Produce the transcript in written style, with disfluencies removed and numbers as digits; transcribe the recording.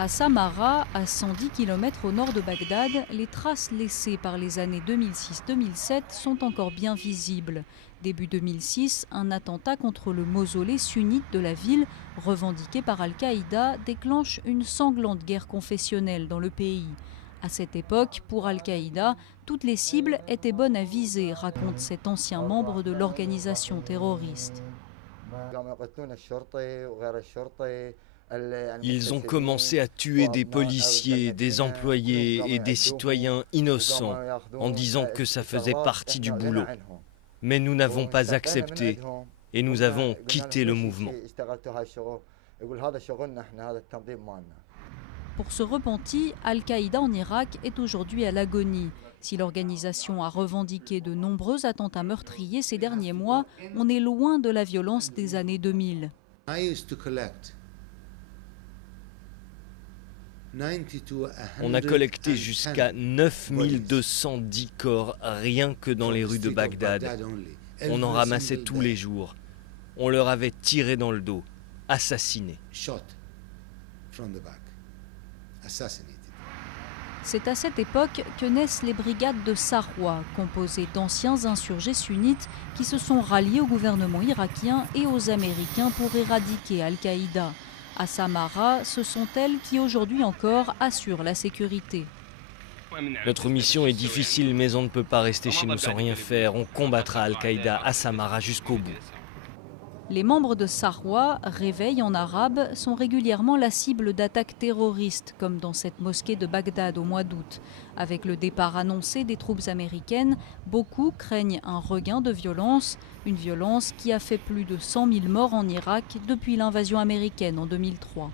À Samarra, à 110 km au nord de Bagdad, les traces laissées par les années 2006-2007 sont encore bien visibles. Début 2006, un attentat contre le mausolée sunnite de la ville, revendiqué par Al-Qaïda, déclenche une sanglante guerre confessionnelle dans le pays. À cette époque, pour Al-Qaïda, toutes les cibles étaient bonnes à viser, raconte cet ancien membre de l'organisation terroriste. Ils ont commencé à tuer des policiers, des employés et des citoyens innocents en disant que ça faisait partie du boulot. Mais nous n'avons pas accepté et nous avons quitté le mouvement. Pour ce repenti, Al-Qaïda en Irak est aujourd'hui à l'agonie. Si l'organisation a revendiqué de nombreux attentats meurtriers ces derniers mois, on est loin de la violence des années 2000. On a collecté jusqu'à 9210 corps rien que dans les rues de Bagdad. On en ramassait tous les jours. On leur avait tiré dans le dos, assassinés. C'est à cette époque que naissent les brigades de Sarwa, composées d'anciens insurgés sunnites qui se sont ralliés au gouvernement irakien et aux Américains pour éradiquer Al-Qaïda. À Samarra, ce sont elles qui aujourd'hui encore assurent la sécurité. Notre mission est difficile, mais on ne peut pas rester chez nous sans rien faire. On combattra Al-Qaïda à Samarra jusqu'au bout. Les membres de Sarwa, réveil en arabe, sont régulièrement la cible d'attaques terroristes, comme dans cette mosquée de Bagdad au mois d'août. Avec le départ annoncé des troupes américaines, beaucoup craignent un regain de violence, une violence qui a fait plus de 100 000 morts en Irak depuis l'invasion américaine en 2003.